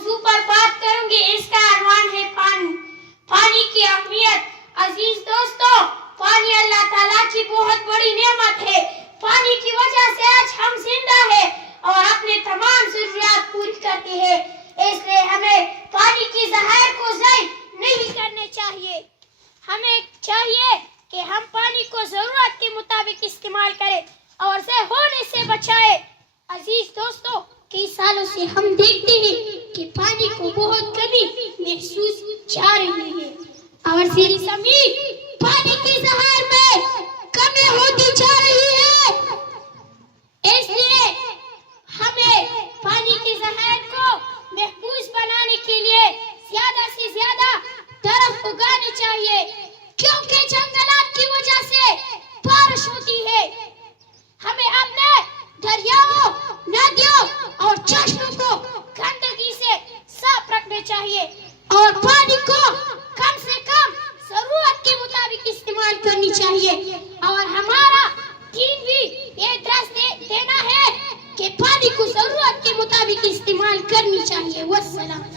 موضوع پر بات کروں گی، اس کا عنوان ہے پانی کی اہمیت۔ عزیز دوستو، پانی اللہ تعالیٰ کی بہت بڑی نعمت ہے۔ پانی کی وجہ سے آج ہم زندہ ہیں اور اپنے تمام ضروریات پوری کرتے ہیں۔ اس لیے ہمیں پانی کی ذخائر کو ضائع نہیں کرنے چاہیے۔ ہمیں چاہیے کہ ہم پانی کو ضرورت کے مطابق استعمال کریں اور ضائع ہونے سے بچائیں۔ عزیز دوستو، کئی سالوں سے ہم دیکھتے ہیں کہ پانی کو بہت کمی محسوس جا رہی ہے اور زیر زمین پانی کی ذخائر میں کمی ہوتی جا رہی ہے۔ اس لیے ہمیں پانی کی ذخائر کو محفوظ بنانے کے لیے زیادہ سے زیادہ درخت اگانے چاہیے، کیونکہ جنگلات کی وجہ سے بارش ہوتی ہے۔ ہمیں اپنے دریاؤں، ندیوں اور چشموں کو گندگی سے صاف رکھنا چاہیے اور پانی کو کم سے کم ضرورت کے مطابق استعمال کرنی چاہیے۔ اور ہمارا دین بھی یہ درس دینا ہے کہ پانی کو ضرورت کے مطابق استعمال کرنی چاہیے۔ والسلام۔